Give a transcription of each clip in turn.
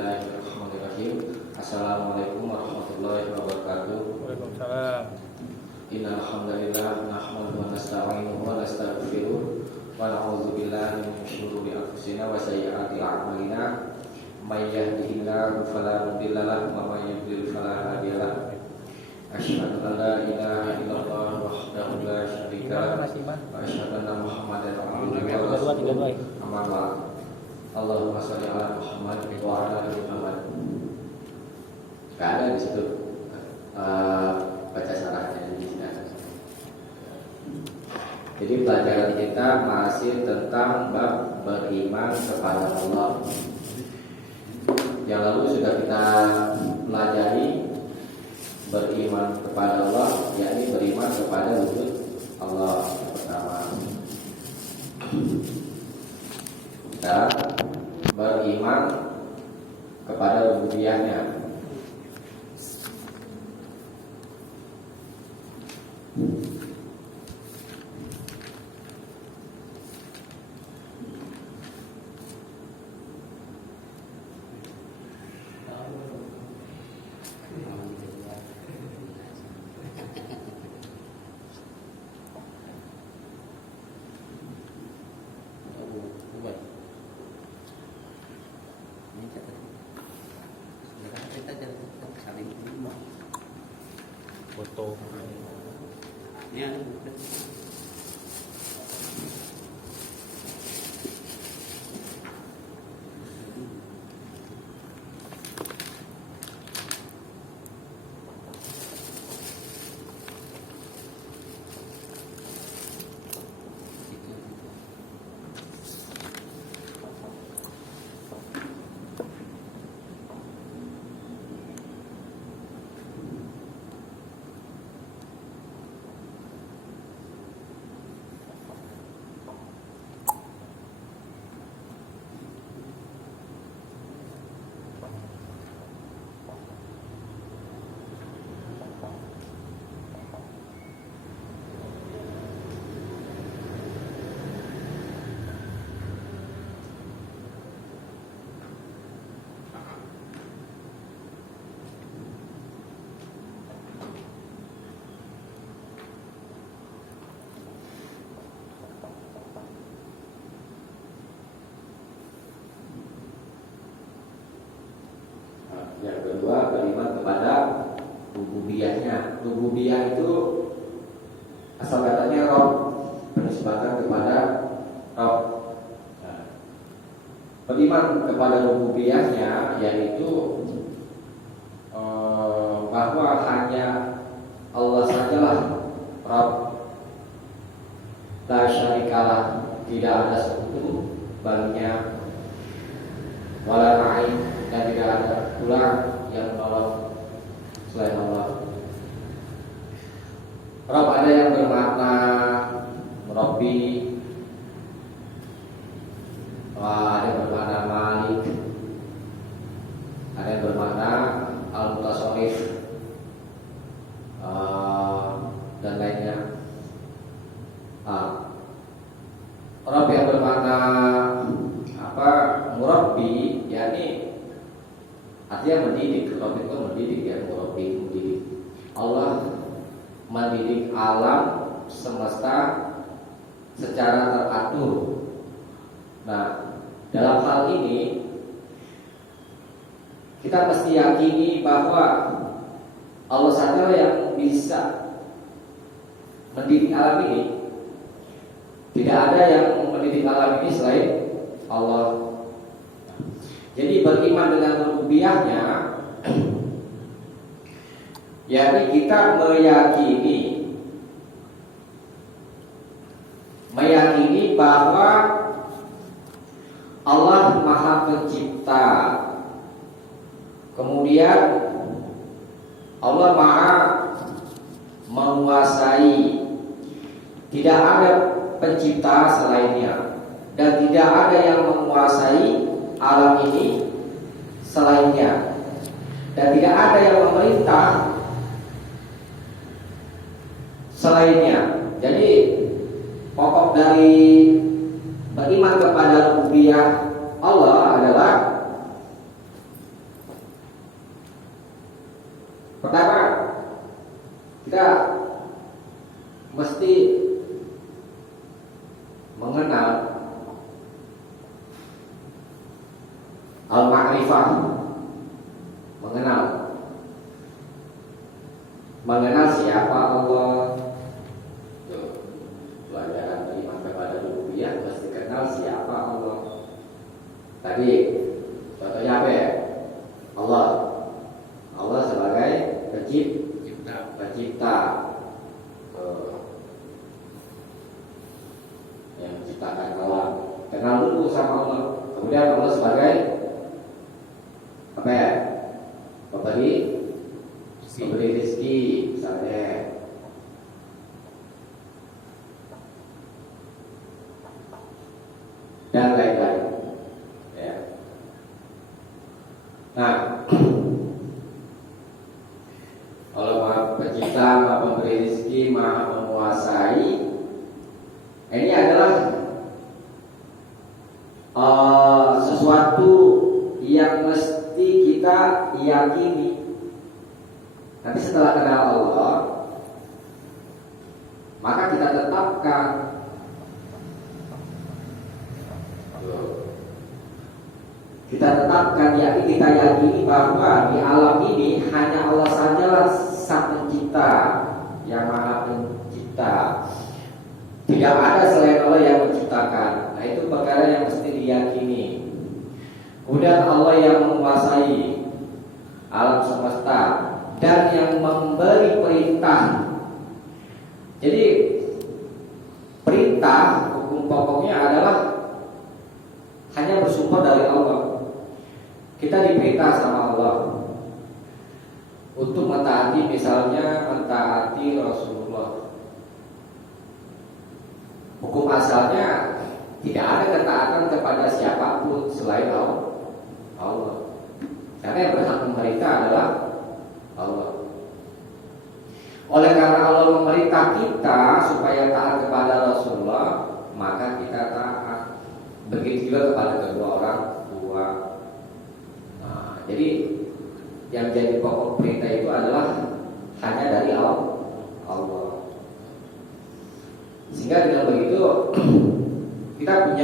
Bismillahirrahmanirrahim. Assalamualaikum warahmatullahi wabarakatuh. Waalaikumsalam. Innal hamdalillah nahmaduhu wa nasta'inuhu wa nastaghfiruh wa na'udzu billahi min shururi anfusina wa sayyiati a'malina. May yahdihillahu fala mudilla lahu wa may yudlil fala hadiya lahu. Asyhadu an la ilaha illallah wahdahu la syarika lahu wa asyhadu anna Muhammadan abduhu wa rasuluh. Amma ba'd. Allahumma shalli ala Muhammad wa ala ali Muhammad. Gak ada di situ baca syarahnya di sini. Jadi pelajaran kita masih tentang bab beriman kepada Allah. Yang lalu sudah kita pelajari beriman kepada Allah, yakni beriman kepada wujud Allah yang pertama. Dan beriman kepada rububiyahnya. Foto. Ya. Yang kedua, beriman kepada rububiyahnya. Rububiyah itu asal katanya Rabb, penisbatan kepada Rabb. Nah, beriman kepada rububiyahnya yaitu bahwa hanya Allah sajalah Rabb, la syarikalah, tidak ada sekutu baginya, wala ma'in, dan tidak ada pula yang menolong selain Allah. Rabb ada yang bermakna Rabbi, ada yang bermakna Malik, ada yang bermakna Al-Mutasarrif, dan lainnya. Rabb yang bermakna Murabbi, yakni artinya mendidik. Rabb itu mendidik, ya, Murabbi mendidik. Allah mendidik alam semesta secara teratur. Nah, dalam hal ini kita mesti yakini bahwa Allah saja yang bisa mendidik alam ini. Tidak ada yang mendidik alam ini selain Allah. Jadi beriman dengan rububiyahnya, yakni kita meyakini bahwa Allah Maha Pencipta. Kemudian Allah Maha menguasai. Tidak ada pencipta selainnya, dan tidak ada yang menguasai alam ini selainnya, dan tidak ada yang memerintah selainnya. Jadi pokok dari beriman kepada rububiyah Allah adalah Pertama, kita mesti mengenal al-ma'rifah, mengenal siapa Allah. Pelajaran iman kepada rububiyah mesti kenal siapa Allah. Tadi contohnya apa ya? Allah sebagai pencipta yang menciptakan alam. Kenal dulu sama Allah. Kemudian Allah sebagai apa ya? Pemberi rezeki misalnya. Dan lain-lain. Ya. Nah, Allah Maha Pencipta, Maha Pemberi rezeki, Maha Menguasai. Ini adalah sesuatu yang mesti kita yakini. Tapi setelah kenal Allah, maka kita tetapkan kita yakini bahwa di alam ini hanya Allah sajalah Sang Pencipta, yang Maha Pencipta. Tidak ada selain Allah yang menciptakan. Nah, itu perkara yang mesti diyakini. Kemudian Allah yang menguasai alam semesta dan yang memberi perintah. Jadi perintah hukum pokoknya adalah hanya bersumber dari Allah. Kita diperintah sama Allah untuk mentaati, misalnya mentaati Rasulullah. Hukum asalnya tidak ada ketaatan kepada siapapun selain Allah. Karena yang berhak memerintah adalah Allah. Oleh karena Allah memerintah kita supaya taat kepada Rasulullah, maka kita taat. Begitu juga kepada kedua orang tua. Nah, jadi yang jadi pokok perintah itu adalah hanya dari Allah. Sehingga dengan begitu kita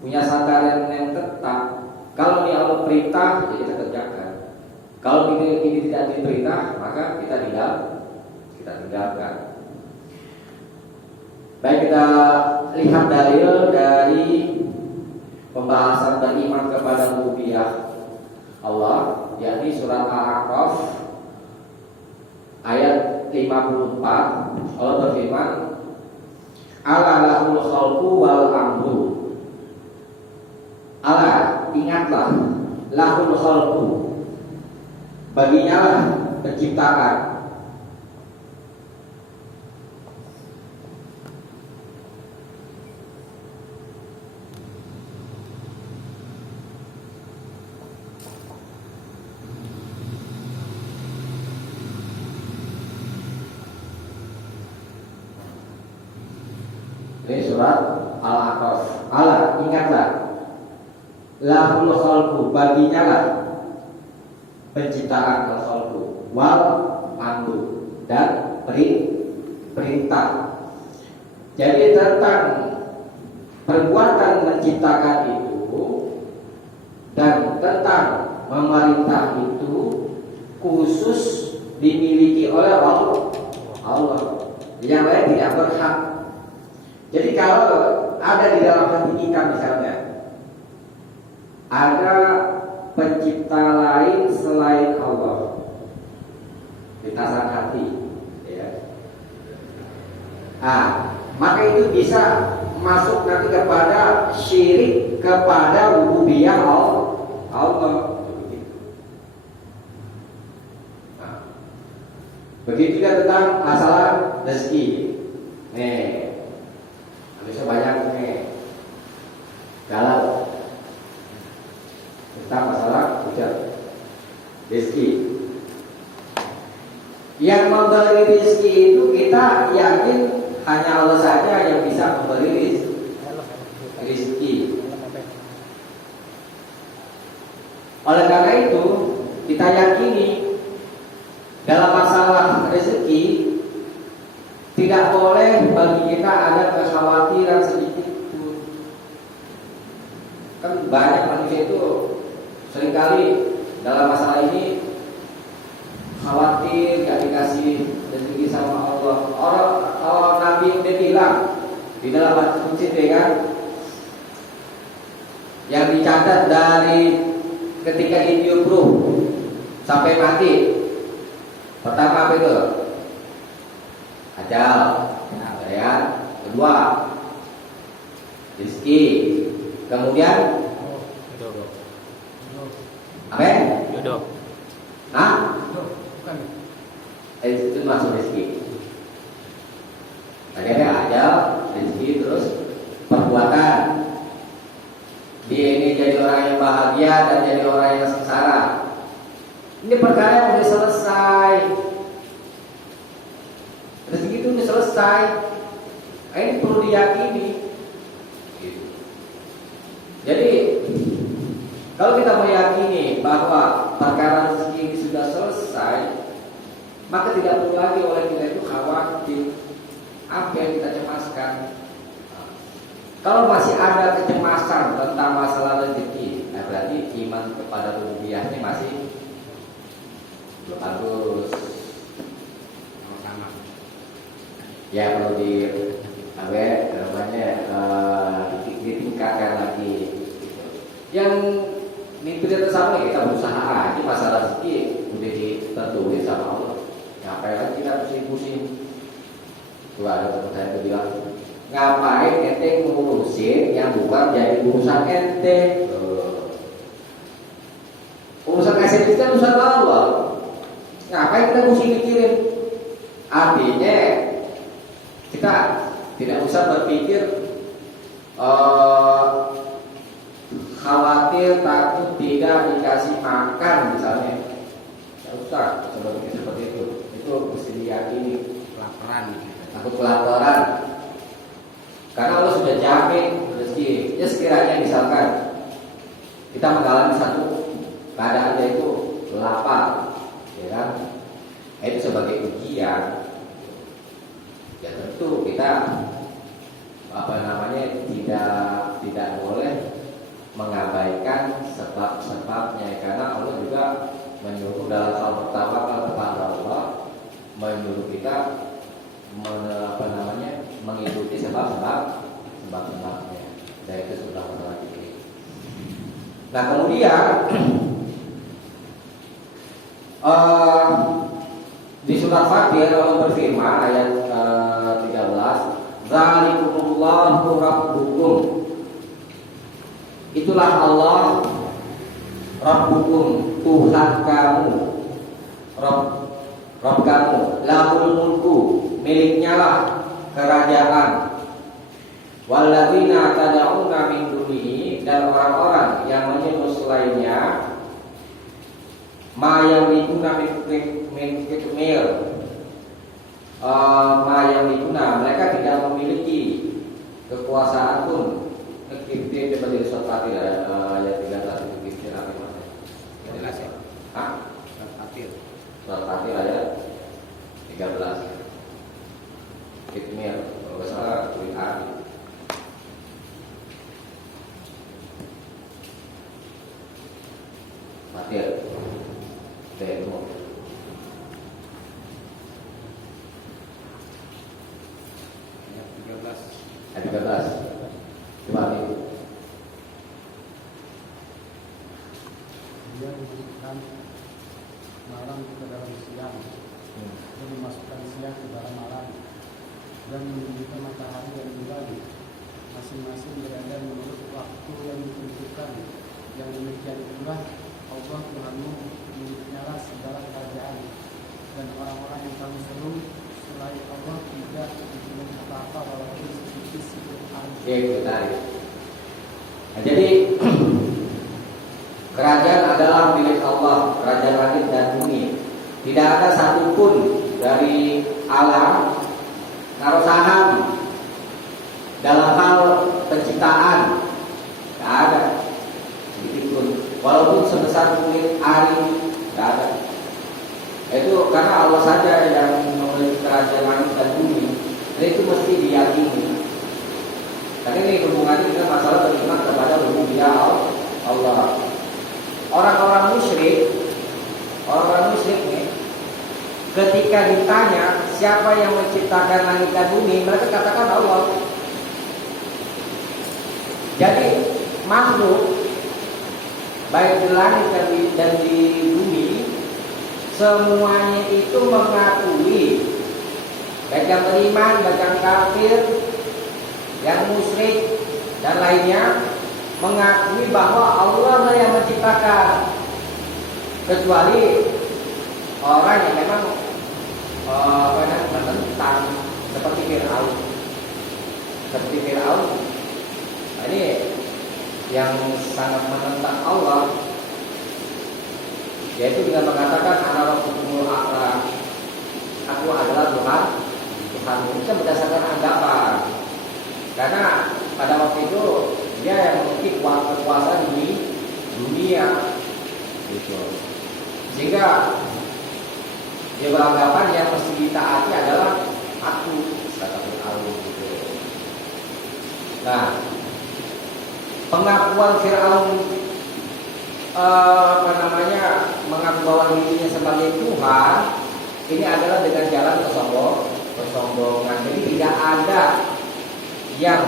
punya sandaran yang tetap. Kalau di Allah perintah, jadi kita kerjakan. Kalau ini tidak diperintah, maka kita tinggalkan. Baik, kita lihat dalil dari pembahasan beriman kepada rububiyah Allah, yakni surat Al-A'raf ayat 54. Allah berfirman, "Ala lahul khalqu wal amru." Ala, ingatlah, lahul khalqu, baginya lah penciptaan. Ini surat Al-A'raf. Allah, ingatlah, lahul khalqu, baginya lah penciptaan, al-khalqu wal amru, dan perintah. Jadi tentang perbuatan menciptakan itu dan tentang memerintah itu khusus dimiliki oleh Allah. Yang lain tidak berhak. Jadi kalau ada di dalam hati kita misalnya ada pencipta lain selain Allah, lintasan hati, ya. Maka itu bisa masuk nanti kepada syirik kepada rububiyah Allah. Begitu juga tentang masalah rezeki. Bisa banyak galau tentang masalah rezeki. Yang memberi rezeki itu kita yakin hanya Allah saja yang bisa memberi rezeki. Oleh karena itu kita yakini dalam masalah rezeki tidak boleh bagi kita ada kekhawatiran sedikit pun. Kan banyak manusia itu seringkali dalam masalah ini khawatir gak dikasih rezeki sama Allah. Orang Nabi udah bilang di dalam hadis qudsi kan, yang dicatat dari ketika ditiup ruh sampai mati, pertama apa itu? Ajal, ya. Kedua, rezeki. Kemudian Jodoh. apa? Jodoh. Hah? Bukan. Itu masuk rezeki. Tadi ada ajal, rezeki, terus perbuatan. Dia ini jadi orang yang bahagia dan jadi orang yang sengsara. Ini perkara yang sudah selesai. Rezeki itu sudah selesai. Ini perlu diyakini. Jadi kalau kita meyakini bahwa perkara rezeki ini sudah selesai, maka tidak perlu lagi oleh kita itu khawatir apa yang kita cemaskan. Kalau masih ada kecemasan tentang masalah rezeki, nah berarti iman kepada rububiyahnya masih belum bagus. Sama-sama. Ya perlu ditingkatkan lagi. Yang mimpi kita sama kita berusaha aja masalah rezeki udah ditentuin sama Allah. Ngapain lagi kita pusing-pusing? Tuh ada teman saya tuh bilang, ngapain ente ngurusin yang bukan jadi urusan ente? Urusan aset itu kan urusan Allah. Ngapain kita mesti mikirin? Artinya kita tidak usah berpikir khawatir takut tidak dikasih makan misalnya. Tidak usah berpikir seperti itu. Itu mesti diyakini. Kelaparan. Takut kelaparan. Karena Allah sudah jamin rezeki. Ya sekiranya misalkan kita mengalami satu keadaan yaitu lapar, ya kan? Itu sebagai ujian. Ya tentu kita tidak boleh mengabaikan sebab-sebabnya, karena Allah juga menyuruh dalam hal pertama kepada Allah menyuruh kita mengikuti sebab-sebabnya. Dan itu sudah masalah ini. Nah kemudian di surat Fatir Allah berfirman ayat 13, Zalikumullahu Rabbukum. Itulah Allah Rabbukum, Tuhan kamu, Rabb kamu, lahul mulku, miliknya lah kerajaan. Walladzina tad'una min dunihi, dan orang-orang yang menyembah selainnya, ma yamlikuna min kitmir, ma yamlikuna, mereka tidak memiliki kekuasaan pun. Kita coba di surat Fatir ayat 13 itu kira apa mas? Jelas ya? Hah? Fatir. Surat Fatir ayat 13. Kitmir, kalau nggak salah tulis arti. Fatir, demo. Ayat 13. Ayat 13. Coba nih. Dia memasukkan malam ke dalam siang, dan memasukkan siang ke dalam malam, dan menunjukkan matahari dan bulan, masing-masing berada menurut waktu yang ditentukan. Yang demikian itulah Allah Tuhanmu, miliknya lah segala kerajaan, dan orang-orang yang kamu seru selain Allah tidak diminta apa-apa walaupun sedikit sebuah. Itu tadi. Nah, jadi kerajaan adalah milik Allah, kerajaan langit dan bumi. Tidak ada satupun dari alam naruh saham dalam hal penciptaan. Tidak ada sedikit pun, walaupun sebesar kulit ari, tidak ada. Itu karena Allah saja yang memiliki kerajaan langit dan bumi, dan itu mesti diyakini. Karena ini hubungannya dengan masalah beriman kepada rububiyah Allah. Orang-orang musyrik nih, ketika ditanya siapa yang menciptakan langit dan bumi, mereka katakan Allah. Jadi makhluk baik di langit dan di bumi, semuanya itu mengakui, baik yang beriman, baik yang kafir, yang musyrik dan lainnya, mengakui bahwa Allah lah yang menciptakan, kecuali orang yang memang menentang seperti Fir'aun. Nah, ini yang sangat menentang Allah, yaitu dengan mengatakan Ana-Rabbukumul A'la, aku adalah Tuhan. Itu kan berdasarkan anggapan. Karena pada waktu itu dia yang memiliki kekuasaan di dunia, gitu. Sehingga dia beranggapan yang mesti ditaati adalah aku, kata Fir'aun, gitu. Nah, pengakuan Fir'aun mengaku bahwa dirinya sebagai Tuhan, ini adalah dengan jalan kesombongan. Jadi tidak ada yang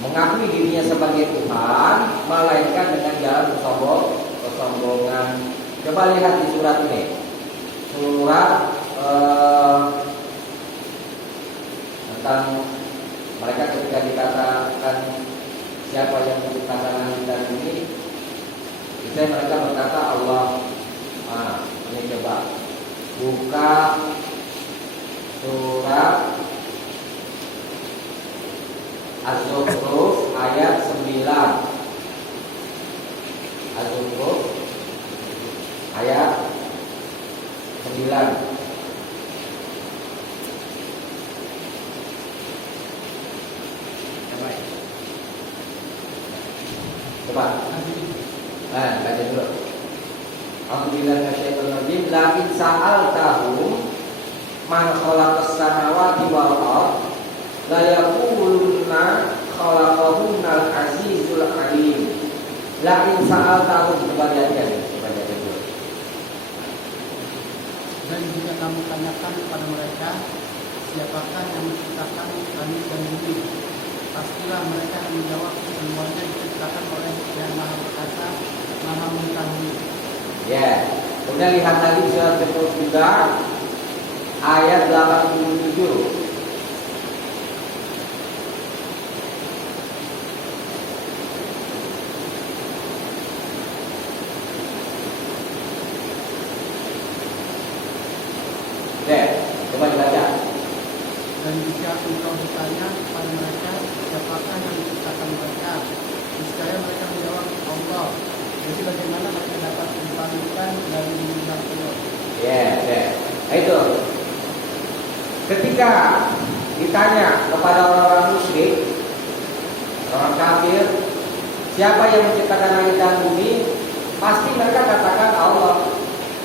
mengakui dirinya sebagai Tuhan melainkan dengan jalan kesombongan. Coba lihat di surat ini, surat tentang mereka ketika dikatakan siapa yang menciptakan langit dan bumi, misalnya mereka berkata Allah. Ini coba buka surat Az-Zukhruf ayat 9. Az-Zukhruf ayat 9. Coba. Baca dulu. Alhamdulillah minasyaitonir rajim. La in sa'altahum man khalaqas samawati wal ardh la yaquluna khalaqahunal azizul alim. La in sa'altahum, coba lihat dulu. Dan jika kamu tanyakan kepada mereka, siapakah yang menciptakan langit dan bumi, pastilah mereka akan menjawab, semuanya diciptakan oleh Yang Maha Perkasa, Maha Mengetahui. Ya, kemudian lihat lagi surat Yusuf juga ayat 87. Coba dibaca. Dan jika engkau bertanya kepada mereka, siapakah yang menciptakan mereka, niscaya mereka menjawab, Allah. Jadi bagaimana mereka dapat dibangkitkan dari bumi telur? Nah itu. Ketika ditanya kepada orang-orang musyrik, orang kafir, siapa yang menciptakan langit dan bumi, pasti mereka katakan Allah.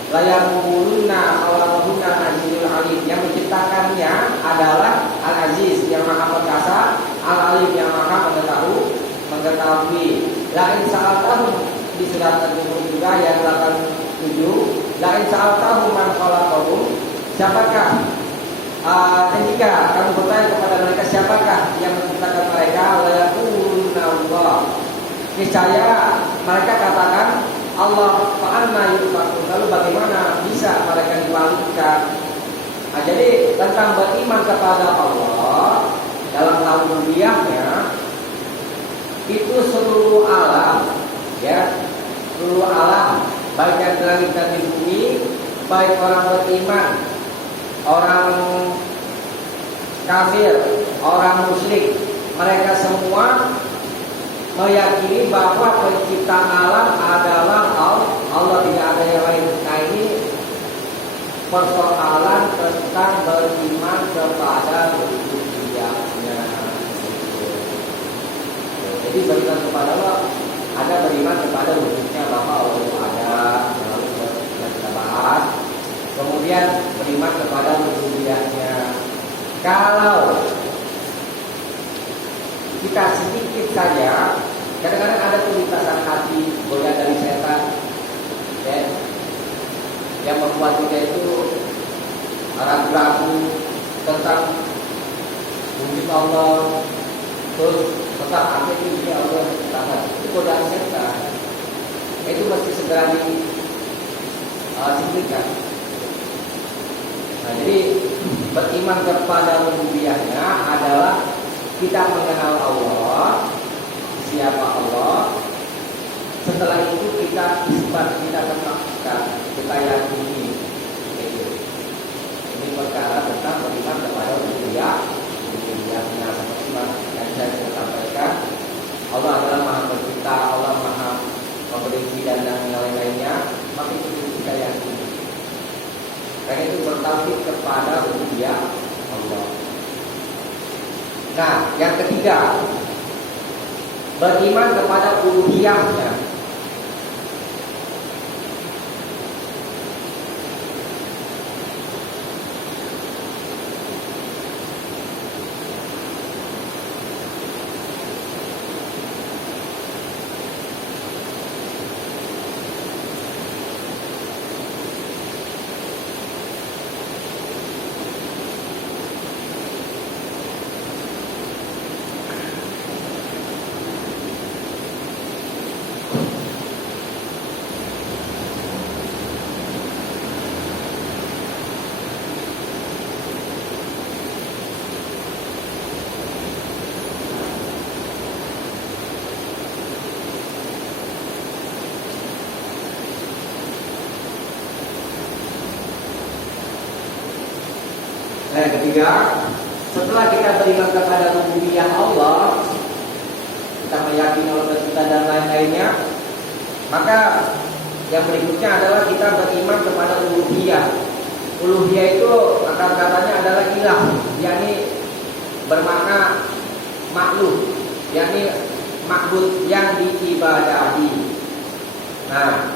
Layaquluna khalaqahunna al-azizul alim. Yang menciptakannya adalah Al-Aziz, yang Maha Perkasa, Al-Alim, yang Maha mengetahui. La in sa'altahum, di surat Al-Zukhruf juga ayat 87. La in sa'altahum man khalaqahum, siapakah dan jika kamu bertanya kepada mereka siapakah yang menciptakan mereka, layaquluna Allah, niscaya mereka katakan Allah. Fa'anna yufakun, lalu bagaimana bisa mereka dibangkitkan? Nah, jadi tentang beriman kepada Allah dalam rububiyahnya itu seluruh alam, seluruh alam, baik yang di langit dan di bumi, baik orang beriman, orang kafir, orang musyrik, mereka semua meyakini bahwa pencipta alam adalah Allah, tidak ada yang lain. Nah, ini persoalan tentang beriman kepada rububiyahnya. Jadi beriman kepada Allah, ada beriman kepada wujudnya bahwa Allah itu ada, lalu kita bahas. Kemudian Allah, terus tetap ada ini Allah tahan. Itu godaan setan. Itu mesti segera disingkirkan. Nah, jadi beriman kepada rububiyahnya adalah kita mengenal Allah, siapa Allah. Setelah itu kita isbat, kita tetapkan, kita yakini. Ini perkara tentang beriman kepada rububiyah. Rububiyahnya seperti yang saya sudah sampaikan, Allah adalah Maha Pencipta, Allah Maha Pemberi dan lain-lainnya. Maka itu kita yakini. Karena itu bertauhid kepada rububiyah Allah. Nah, yang ketiga, beriman kepada uluhiyahnya. Yang ketiga, setelah kita beriman kepada rububiyah Allah, kita meyakini Allah Pencipta dan lain-lainnya, maka yang berikutnya adalah kita beriman kepada uluhiyah. Uluhiyah itu akar katanya adalah ilah, yakni bermakna makhluk, yakni makhluk yang diibadahi. Nah,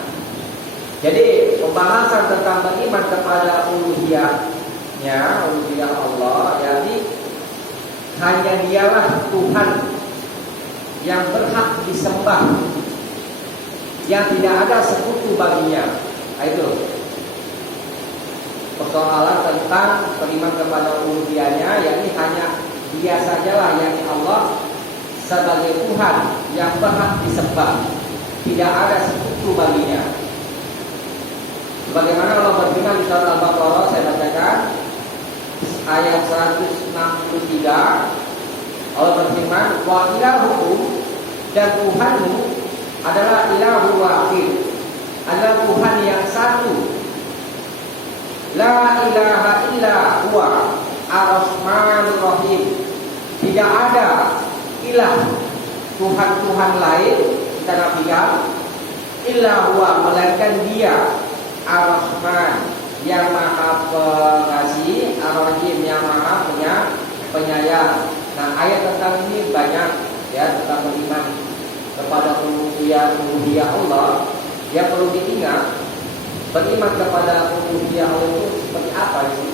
jadi pembahasan tentang beriman kepada uluhiyah Allah, yakni hanya dialah Tuhan yang berhak disembah, yang tidak ada sekutu baginya. Itu persoalan tentang beriman kepada uluhiyahnya, yakni hanya Dia sajalah, yakni Allah sebagai Tuhan yang berhak disembah, tidak ada sekutu baginya. Bagaimana Allah berfirman di surat Al-Baqarah, saya bacakan ayat 163. Allah berfirman, wa ilahukum, dan Tuhanmu adalah ilahu wahid, adalah Tuhan yang satu. La ilaha illa huwa ar-rahmanur rahim. Tidak ada ilah Tuhan lain kita nafikan illa huwa, melainkan Dia Ar-Rahman yang maha pengasih, Ar-Rahim yang maha penyayang. Nah, ayat tentang ini banyak ya, tentang beriman kepada uluhiyah Allah. Yang perlu diingat, beriman kepada uluhiyah Allah itu seperti apa sih?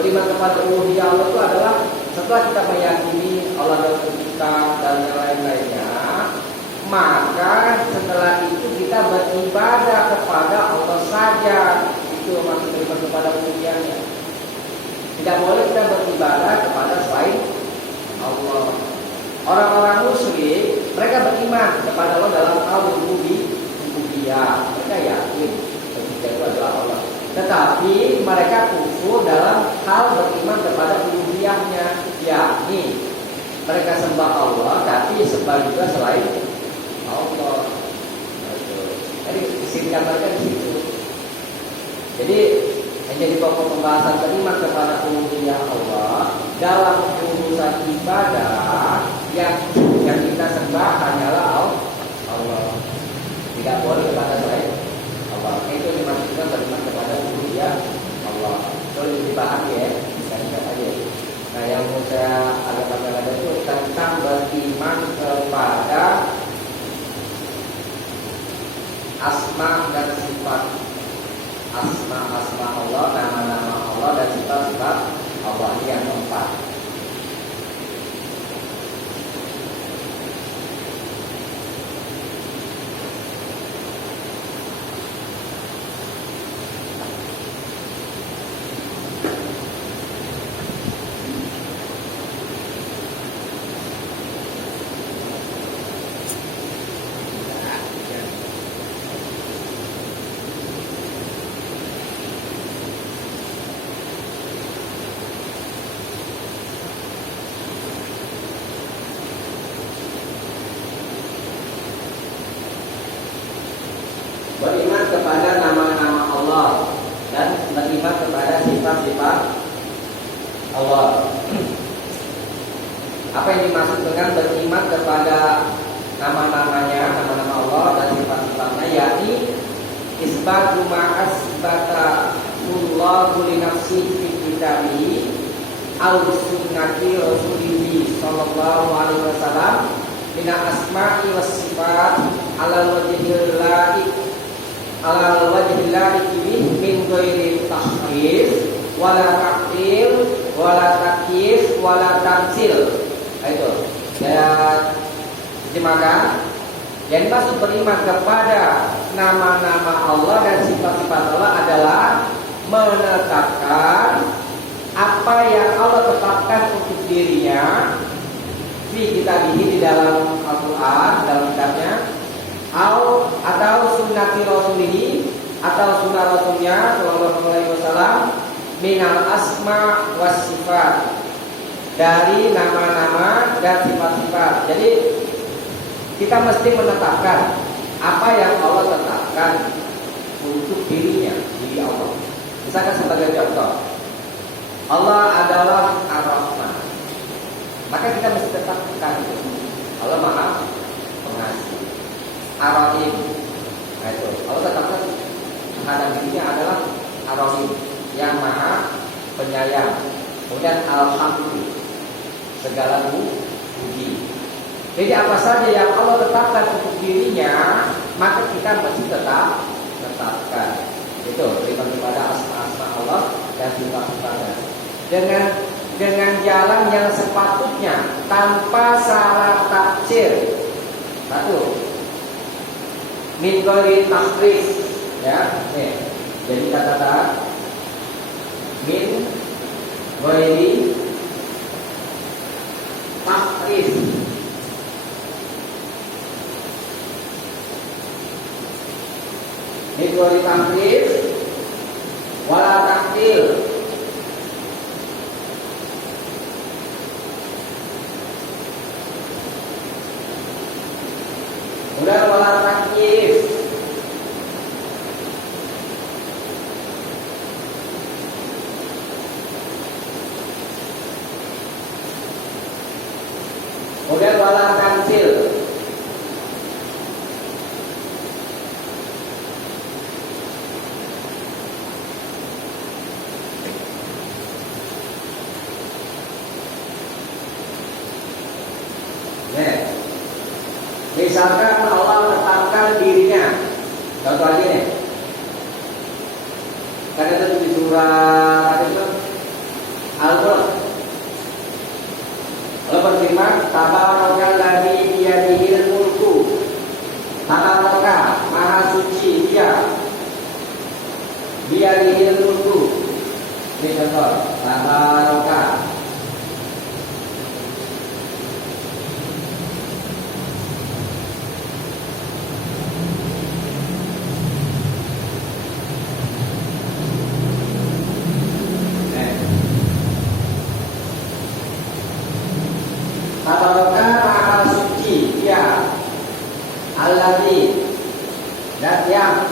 Beriman kepada uluhiyah Allah itu adalah setelah kita meyakini Allah adalah Pencipta dan yang lain-lainnya, maka setelah itu kita beribadah kepada Allah saja. Itu maksud beriman kepada uluhiyahnya. Tidak boleh kita beribadah kepada selain Allah. Orang-orang musyrik, mereka beriman kepada Allah dalam hal rububiyah. Mereka yakin Pencipta itu adalah Allah. Tetapi mereka kufur dalam hal beriman kepada uluhiyahnya, yakni mereka sembah Allah tapi sembah juga selain Allah. Jadi digambarkan di situ. Jadi menjadi pokok pembahasan beriman kepada uluhiyah Allah dalam urusan ibadah yang kita sembah hanyalah Allah. Tidak boleh kepada selain Allah. Itu dimaksudkan beriman kepada uluhiyah Allah. Boleh dipahami ya, singkat aja. Nah, yang mau saya agak itu tentang beriman kepada asma dan sifat. Asma Allah, nama-nama Allah, dan sifat-sifat Allah. Ini yang keempat. kepada nama-nama Allah dan beriman kepada sifat-sifat Allah. Apa yang dimaksud dengan beriman kepada nama-namanya, nama-nama Allah dan sifat-sifatnya, yakni isbatu ma asbata Allahu li nafsihi fi kitabihi aw sunnati rasulih sallallahu alaihi wasallam min asma'i was sifat ala wajhillahi min ghairi tahrif wala ta'til wala takyif wala tamsil. Itu ya, terjemahkan. Yang maksud beriman kepada nama-nama Allah dan sifat-sifat Allah adalah menetapkan apa yang Allah tetapkan untuk dirinya fi kitabihi, di dalam Al-Quran, dalam kitabnya, atau sunnati rasulihi, atau sunnah rasulnya sallallahu alaihi wasallam, minal asma was sifat, dari nama-nama dan sifat-sifat. Jadi kita mesti menetapkan apa yang Allah tetapkan untuk dirinya, diri Allah. Misalkan sebagai contoh, Allah adalah Ar-Rahman, maka kita mesti tetapkan itu. Allah Maha Pengasih. Ar-Rahim, nah itu Allah tetapkan terhadap dirinya adalah Ar-Rahim, yang Maha Penyayang. Kemudian Alhamdulillah, segala puji. Jadi apa saja yang Allah tetapkan untuk dirinya, maka kita mesti tetapkan. Itu beriman kepada asma-asma Allah dan sifat-sifatnya dengan jalan yang sepatutnya, tanpa salah tafsir. Satu, min ghairi tahrif, ya. Nih, jadi kata-kata min ghairi tahrif. Min ghairi tahrif wala ta'til. Kemudian wala takyif. Kemudian wala tamsil. Misalkan Allah tetapkan dirinya, contoh aja nih, karena itu di surah itu Al-Mulk, Allah berfirman, Tabarakalladzī biyadihil mulku, Tabaraka, Maha Suci Dia, biyadihil mulku. Ini contoh, Tabaraka. Tabaraka Maha Suci Dia, alladzi, dan yang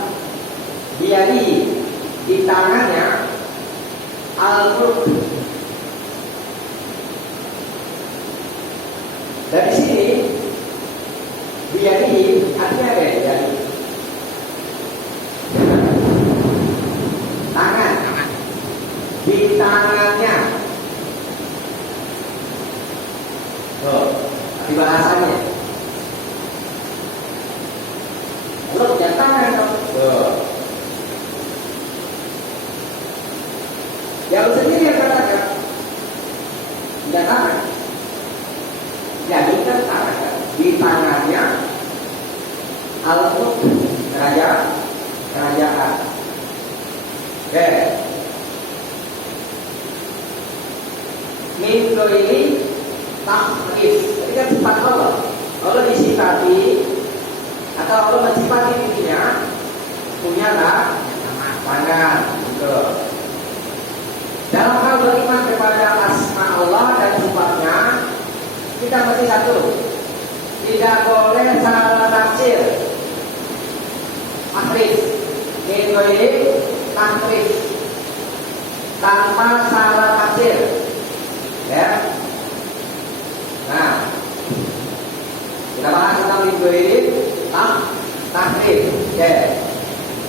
biyadi, di tangannya, al-mulk. Dari sini biyadi artinya apa ya? Tangan, di tangannya. Tuh, di bahasanya. Allah punya tangan dong. Tuh. Ya Allah sendiri yang katakan. Punya tangan. Jadi kan tangan. Di tangannya al-mulk, kerajaan. Oke. Min ghairi tahrif. Ini kan sifat Allah. Allah disifati atau Allah mensifati dirinya punya tangan. Betul. Dalam hal beriman kepada asma Allah dan sifatnya, kita mesti satu, tidak boleh salah tafsir, tahrif. bighairi tahrif, tanpa syarat takdir. Ya. Nah, kita bahas tentang bighairi tahrif. Ya.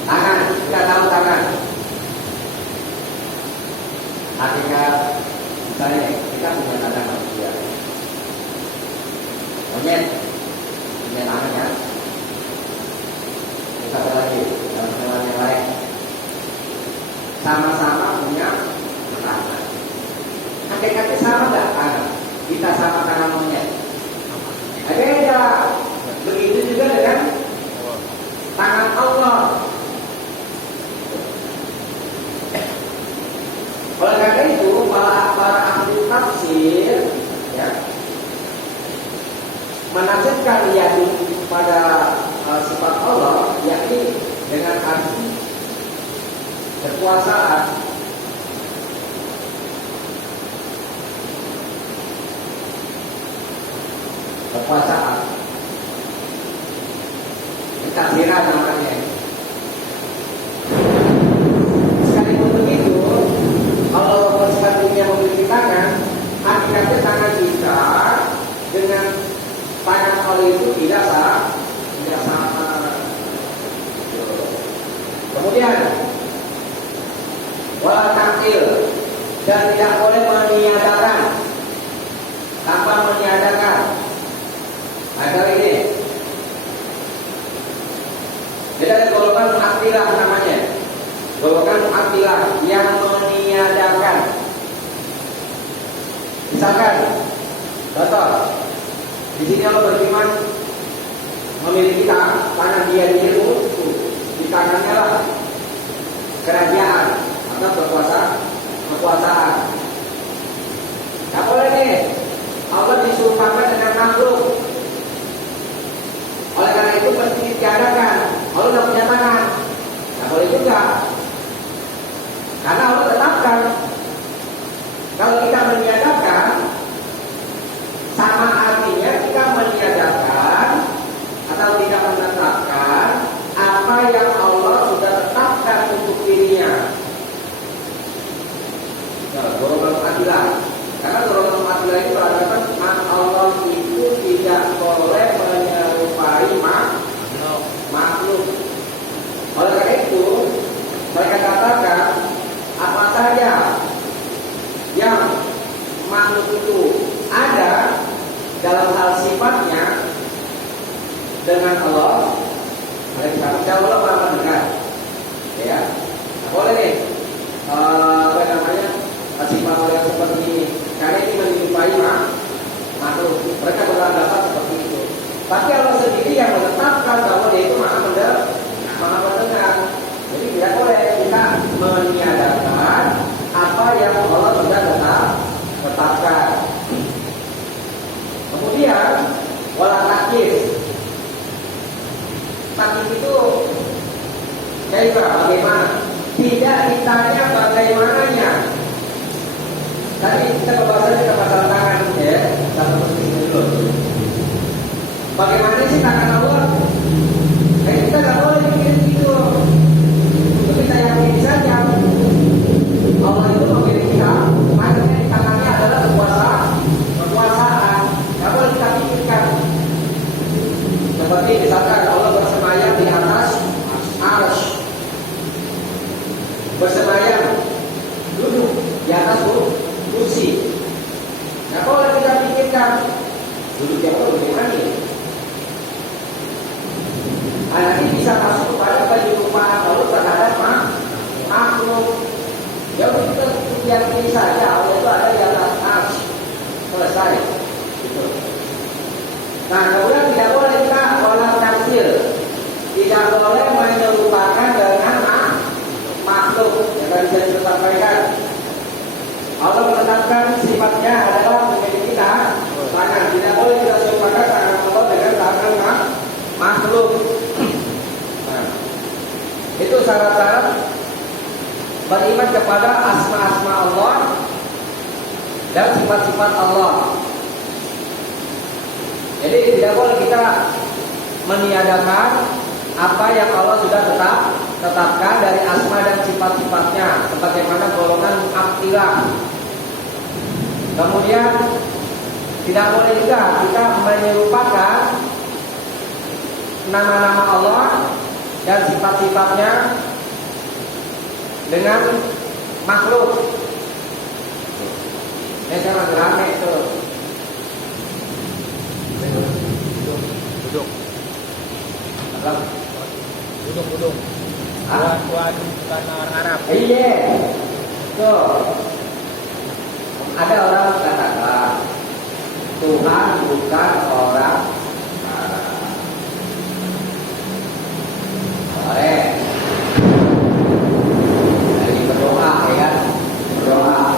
Tangan, kita tahu tangan. Hakikat misalnya kita punya tangan manusia. Monyet punya tangan ya. Kita ada lagi dalam hewan yang lain. Sama-sama punya tangan. Hakikatnya sama nggak tangan? Kita sama tangan monyet. Beda. Begitu juga dengan tangan Allah. Oleh karena itu, para ahli tafsir ya, menafsirkan yaitu pada sifat Allah, yakni dengan arti kekuasaan. Kekuasaan. Ini tafsiran namanya. Sekalipun begitu, kalau sepatunya memiliki tangan, hakikatnya tangan kita dengan tangan Allah itu tidak sama. Kemudian wala takhil, dan tidak boleh meniadakan tanpa meniadakan. Ada ini. Jadi ada golongan mu'attilah namanya. Golongan mu'attilah yang meniadakan. Misalkan, contoh, di sini Allah beriman memiliki tangan dia itu di tangannya lah kerajaan atau kekuasaan. Tidak boleh nih Allah disumpahkan dengan makhluk. Oleh karena itu mesti ditiadakan. Allah tidak punya tangan. Tidak boleh juga. Karena Allah tetapkan. Kalau kita meniadakan, sama artinya kita meniadakan atau tidak menetapkan apa yang Allah sudah tetapkan untuk dirinya. Nah, golongan mu'attilah. Karena golongan mu'attilah itu beranggapan Allah itu tidak boleh menyerupai makhluk. Oleh karena itu, mereka katakan apa saja yang makhluk itu ada dalam hal sifatnya dengan Allah, mereka insya Allah maha mendengar. Ya, boleh nih apa namanya sifat Allah yang seperti ini, karena ini menyerupai makhluk. Mereka beranggapan seperti itu. Tapi Allah sendiri yang menetapkan bahwa dia itu maha mendengar. Jadi tidak boleh kita meniadakan apa yang Allah sudah tetapkan. Kemudian wala takhis. Takhis itu bagaimana? Tidak ditanya bagaimananya. Tadi kita pembahasannya ke masalah tangan ya, satu persisi dulu. Bagaimana sih tangan Allah? Kita nggak boleh bikin gitu. Kita yakini saja Allah itu memiliki tangannya adalah kekuasaan. Nggak boleh kita pikirkan. Seperti misalkan Allah bersemayam di atas arsy, bersemayam duduk di atas kursi. Nggak boleh kita pikirkan duduk yang Allah bagaimana ini. Anak ini bisa masuk kepada penyumpaan Allah terhadap makhluk. Ya kita yakini saja Allah itu ada di atas arsy. Selesai. Gitu. Nah, kemudian tidak boleh kita olah tafsir. Tidak boleh menyerupakan dengan makhluk. Yang tadi saya sampaikan. Allah menetapkan sifatnya adalah memiliki tangan. Tidak boleh kita serupakan tangan Allah dengan tangan makhluk. Nah, itu syarat-syarat beriman kepada asma-asma Allah dan sifat-sifat Allah. Jadi tidak boleh kita meniadakan apa yang Allah sudah tetapkan dari asma dan sifat-sifatnya, sebagaimana golongan mu'attilah. Kemudian tidak boleh juga kita menyerupakan nama-nama Allah dan sifat-sifatnya dengan makhluk. Ini saya lagi rame itu. Duduk. Apa? Duduk. Ah? Tuan bukan orang Arab. Iya. Tuh. Ada orang katakan Tuhan bukan orang Arab. Boleh. Lagi berdoa ya. Berdoa.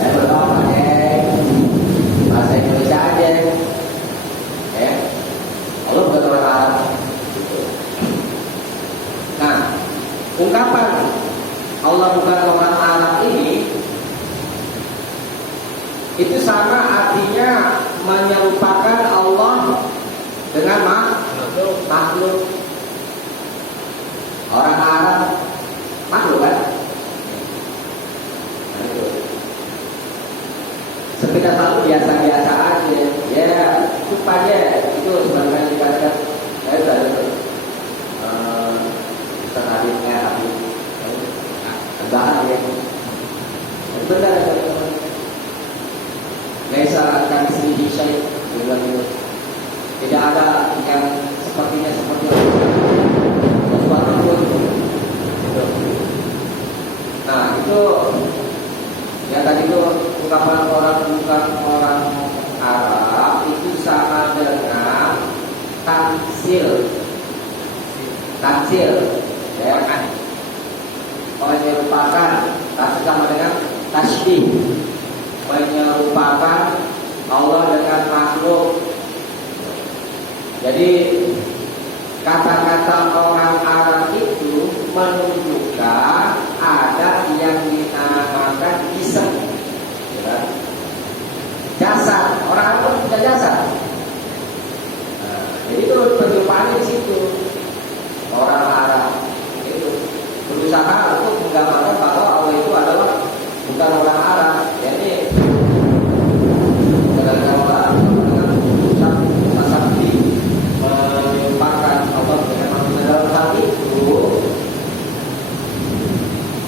Saya berdoa pakai bahasa Indonesia aja. Ya. Allah bukan orang Arab. Nah, ungkapan Allah bukan orang Arab ini itu sama artinya menyerupakan Allah dengan makhluk. Orang Arab makhluk kan? Nah, itu. Sepeda tahu biasa-biasa aja. Ya, cukup aja. Itu sebenarnya dikatakan saya sudah itu. Terhadapnya habis. Bahan ya. Benar. Laisa kamitslihi syai'. Tidak ada yang sepertinya seperti sesuatu pun. Nah, itu yang tadi itu ungkapan orang bukan orang Arab itu sama dengan tamsil. Ya kan? Menyerupakan sama dengan tasbih. Menyerupakan Allah dengan makhluk. Jadi kata-kata orang Arab itu menunjukkan ada yang dinamakan jism, ya. Jasad. Orang Arab punya jasad. Nah, jadi itu penyerupaannya di situ. Orang Arab itu berusaha untuk menggambarkan bahwa Allah itu adalah bukan orang Arab. Jadi dengan orang dengan urusan tasabbi menyerupakan Allah dengan manusia dalam hal itu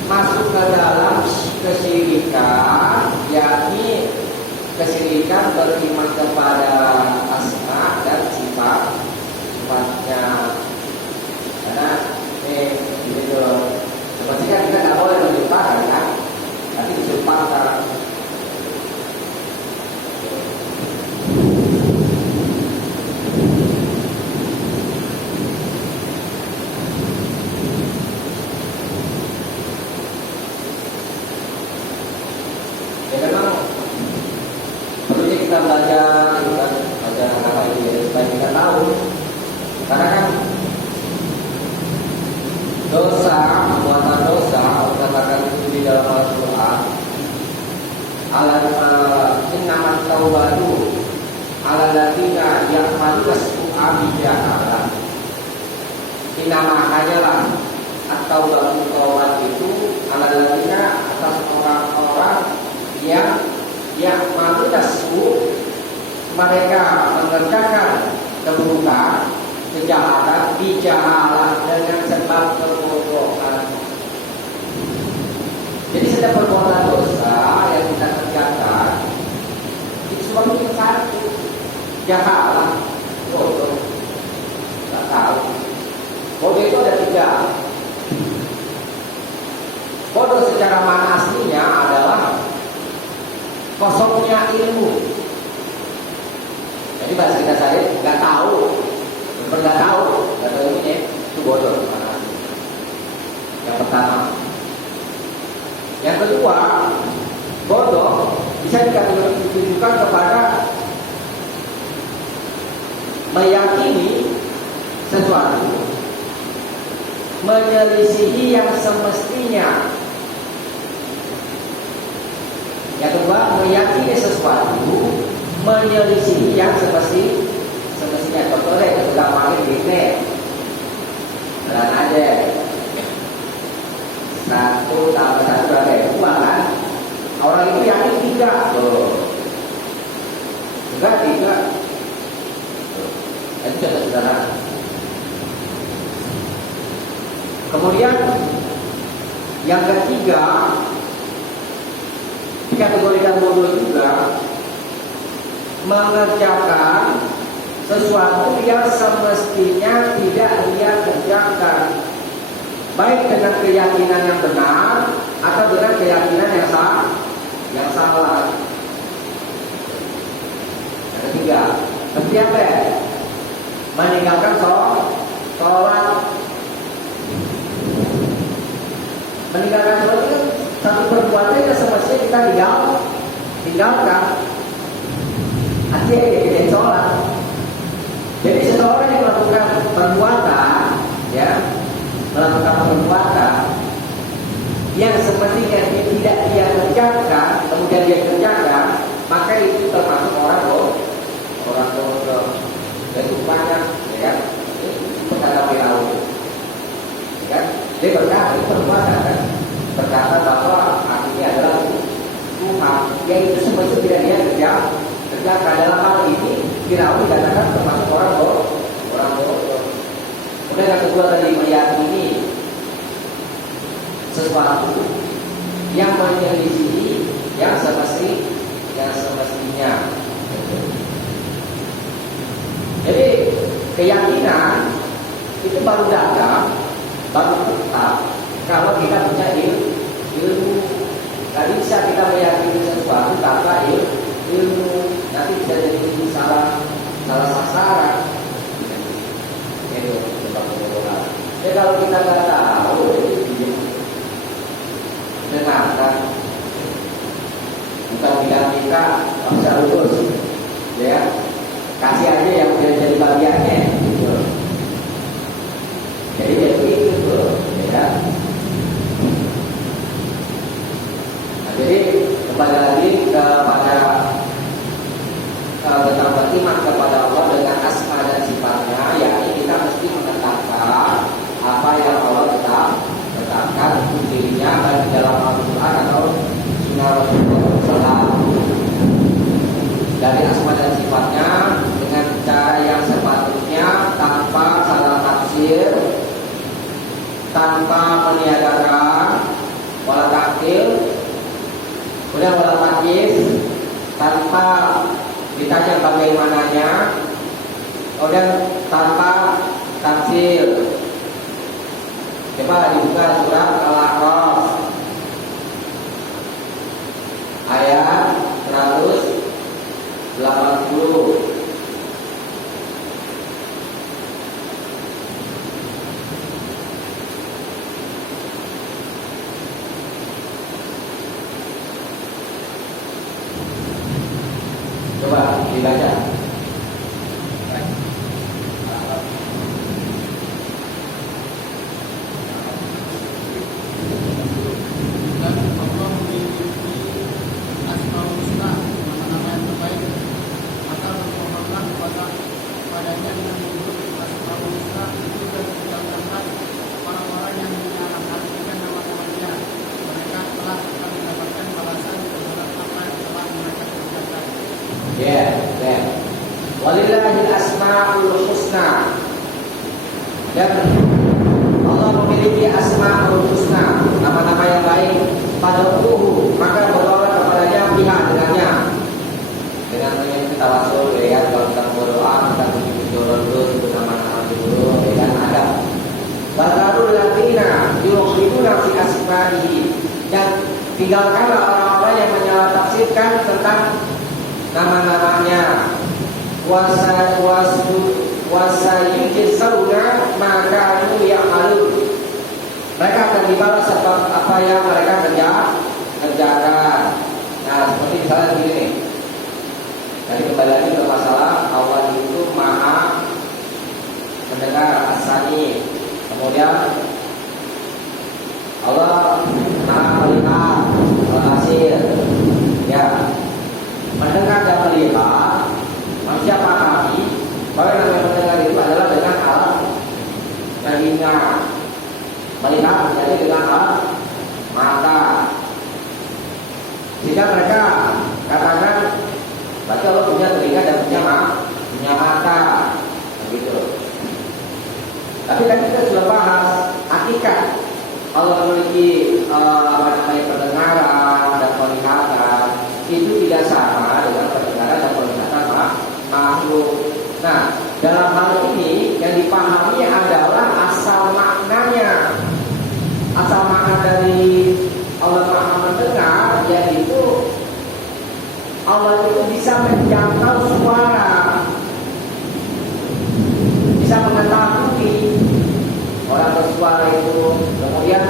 masuk ke dalam kesyirikan, yakni kesyirikan beriman kepada asma dan sifatnya. Karena gitu. Seperti kan kita tidak boleh menyumpahkan kan, tapi disumpahkan. Ya memang perlunya kita belajar, belajar apa ini supaya kita tahu. Karena kan dosa, perbuatan dosa, dikatakan itu di dalam Al-Quran. Innamat taubatu ala ladina ya'maluna su'a bijahalah. Innama hanyalah at-taubatu taubat itu ala ladina atas orang-orang yang ya'maluna su', mereka mengerjakan keburukan, kejahatan, bijahalah dengan sebab kebodohan. Jadi setiap perbuatan dosa yang kita kerjakan itu semuanya satu, jahalah, bodoh, tak tahu. Bodoh itu ada tiga. Bodoh secara makna aslinya adalah kosongnya ilmu. Jadi bahasa kita saya nggak tahu. Nggak tahu ini itu bodoh. Yang pertama. Yang kedua, bodoh bisa ditujukan kepada meyakini sesuatu, menyelisihi yang semestinya. Yang kedua, meyakini sesuatu, menyelisihi yang semestinya. Contohnya itu gampangnya gini, dan aja Satu tambah satu berapa? Dua kan? Orang itu yakin tiga. Tuh. Enggak tiga. Tuh. Itu saudara. Kemudian yang ketiga dikategorikan bodoh juga mengerjakan sesuatu yang semestinya tidak dia kerjakan, baik dengan keyakinan yang benar atau dengan keyakinan yang salah. Yang ketiga, seperti apa ya? Meninggalkan sholat. Meninggalkan sholat itu satu perbuatan yang semestinya kita tinggalkan. Artinya kita sholat. Jadi seseorang yang melakukan perbuatan, melakukan perbuatan yang semestinya tidak dia kerjakan, kemudian dia kerjakan, maka itu termasuk orang bodoh. Dan itu banyak, itu kata Firaun, kan? Dia berkata itu perbuatan, kan? Berkata bahwa artinya adalah Tuhan, yang itu semestinya tidak dia kerjakan. Dalam hal ini Firaun dikatakan termasuk orang bodoh. Kemudian yang kedua tadi meyakini sesuatu yang menyelisihi yang semestinya. Jadi keyakinan itu baru datang, baru tetap kalau kita punya ilmu. Gak bisa kita meyakini sesuatu tanpa ilmu. Nanti bisa jadi salah sasaran. Itu sebab kebodohan. Jadi kalau kita nggak tahu, dengarkan. Bukan bilang kita bisa lulus, kasih aja yang bisa jadi bagiannya. Jadi itu, Nah, jadi kembali lagi kepada tentang beriman kepada Allah dengan asma dan sifatnya, yakni kita mesti menetapkan apa yang Allah tetapkan untuk dirinya, baik di dalam Al-Quran atau Sunnah Rasulullah SAW. Dari asma dan sifatnya dengan cara yang sepatutnya, tanpa salah tafsir, tanpa meniadakan wala takdir, kemudian wala takyif, tanpa ditanya bagaimananya, kemudian tanpa tafsir. Coba dibuka surat Al-A'raf ayat 180. Coba dibaca. Dan Allah memiliki Asmaul Husna, nama-nama yang terbaik. Maka bermohonlah padanya dengan menyebut Asmaul Husna itu dan mengucapkan orang-orang yang mengartikan nama-namanya. Mereka telah akan mendapatkan balasan terhadap apa yang telah mereka kerjakan. Walillahil asmaul husna. Dan Allah memiliki asmaul husna, nama-nama yang baik. Fad'uhu, maka berdoa kepadanya, pihak dengannya. Dengan menyebut tawasul, kalau kita berdoa, kita berdoa dulu, sebut nama-nama dulu, ada. Batarul latina yukhiduna fi asma'ihi. Dan tinggalkanlah orang-orang yang menyalah tafsirkan tentang nama-namanya. Wasayujizawna maka itu yang malu. Mereka akan dibalas apa yang mereka kerjakan. Nah, seperti misalnya begini. Jadi kembali lagi ke masalah Allah itu maha mendengar, as-sami. Kemudian Allah maha melihat, al-basir. Mendengar dan melihat, manusia pahami bahwa yang namanya mendengar itu adalah dengan alat telinga, melihat jadi dengan mata. Sehingga mereka katakan, berarti Allah punya telinga dan punya mata, begitu. Tapi kan kita sudah bahas hakikat Allah memiliki pendengaran dan penglihatan, itu tidak sama dengan pendengaran dan penglihatan makhluk. Nah, dalam hal ini yang dipahami adalah asal maknanya. Asal makna dari Allah Maha Mendengar, yaitu Allah itu bisa menjangkau suara, bisa mengetahui orang bersuara itu. Kemudian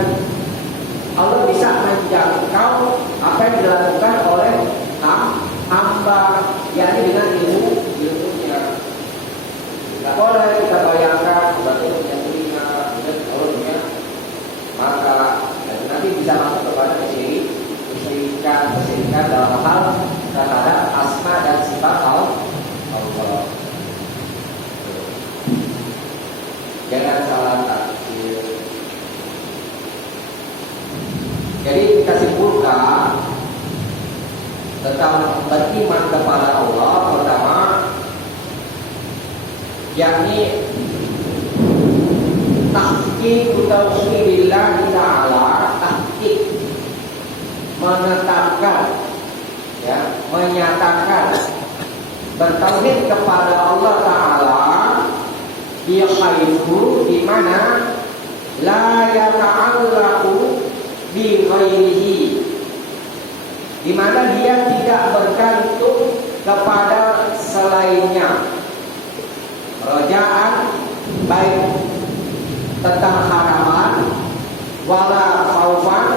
Allah bisa menjangkau apa yang dilakukan oleh hamba, yakni dengan ilmunya. Tidak boleh kita bayangkan berarti punya telinga, kemudian Allah punya mata, dan nanti bisa masuk kepada kesyirikan dalam hal terhadap asma dan sifat Allah. Jangan salah tafsir. Jadi kita simpulkan tentang beriman kepada Allah, pertama yakni tahqiq tauhidillah ta'ala, tahqiq menetapkan, ya, menyatakan bertauhid kepada Allah Ta'ala dia khairu, di mana la yata'allaqu bi ghairihi, di mana dia tidak bergantung kepada selainnya. Rojaan baik tentang harapan, wala khaufan,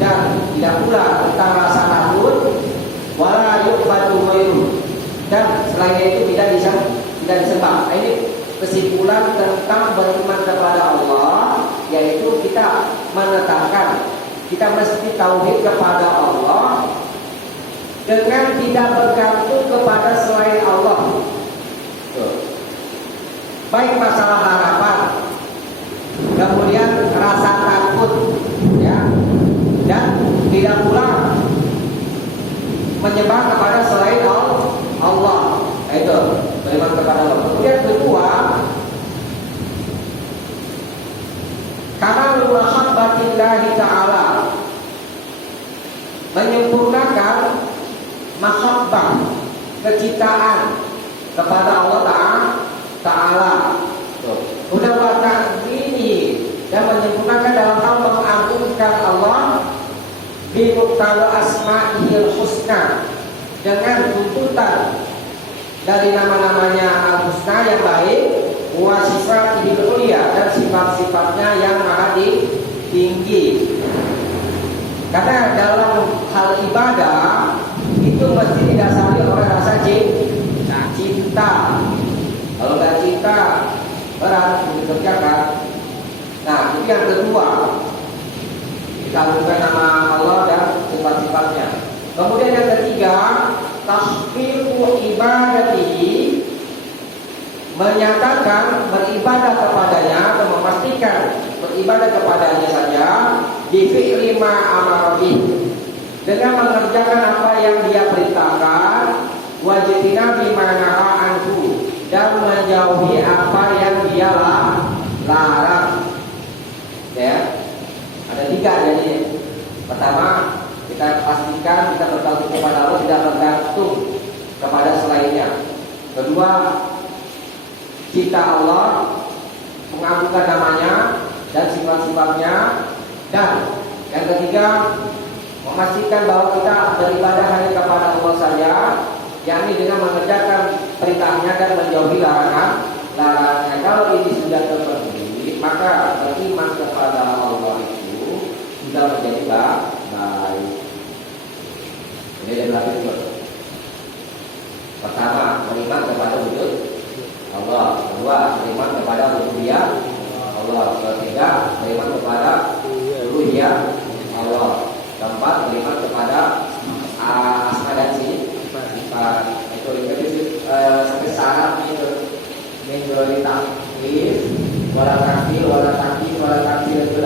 dan tidak pula tentang rasa takut, wala yu'badu ghairu, dan selainnya itu tidak disembah. Ini kesimpulan tentang beriman kepada Allah, yaitu kita menetapkan kita mesti tauhid kepada Allah dengan tidak bergantung kepada selain Allah. Baik masalah harapan, kemudian rasa takut, ya, dan tidak pula menyembah kepada selain Allah. Itu beriman kepada Allah. Kemudian kedua, kamalu mahabbatillahi ta'ala, menyempurnakan mahabbah, kecintaan kepada Allah Ta'ala. Udah watak ini, dan menyempurnakan dalam hal mengagungkan Allah bi muqtada asma'ihil husna, dengan tuntutan dari nama-namanya al-husna yang baik, wa sifatihil ulia, dan sifat-sifatnya yang maha tinggi. Karena dalam hal ibadah itu mesti didasari oleh rasa cinta. Kalau tidak cinta, berat untuk dikerjakan. Nah, itu yang kedua, kita agungkan nama Allah dan sifat-sifatnya. Kemudian yang ketiga, tahqiqu ibadatihi, menyatakan beribadah kepadanya atau memastikan beribadah kepadanya saja bi fi'li ma amara bih, dengan mengerjakan apa yang dia perintahkan, wajibina bima naha anhu, dan menjauhi apa yang dia larang. Ya, ada tiga jadi. Pertama, kita pastikan kita bergantung kepada Allah, tidak bergantung kepada selainnya. Kedua, cinta Allah, mengagungkan namanya dan sifat-sifatnya. Dan yang ketiga, memastikan bahwa kita beribadah hanya kepada Allah saja, yakni dengan mengerjakan perintahnya dan menjauhi larangannya. Kalau ini sudah terpenuhi, maka beriman kepada Allah itu sudah menjadi baik. Ini adalah itu. Pertama, beriman kepada wujud Allah. Kedua, beriman kepada rububiyah Allah. Ketiga, beriman kepada uluhiyah Allah. Keempat, beriman kepada asma dan sifat. Itu sampai syarat itu minoritas wala takdir itu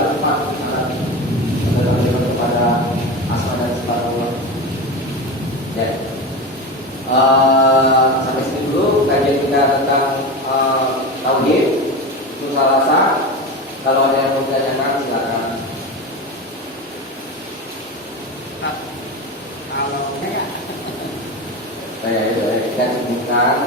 Saya kita sebutkan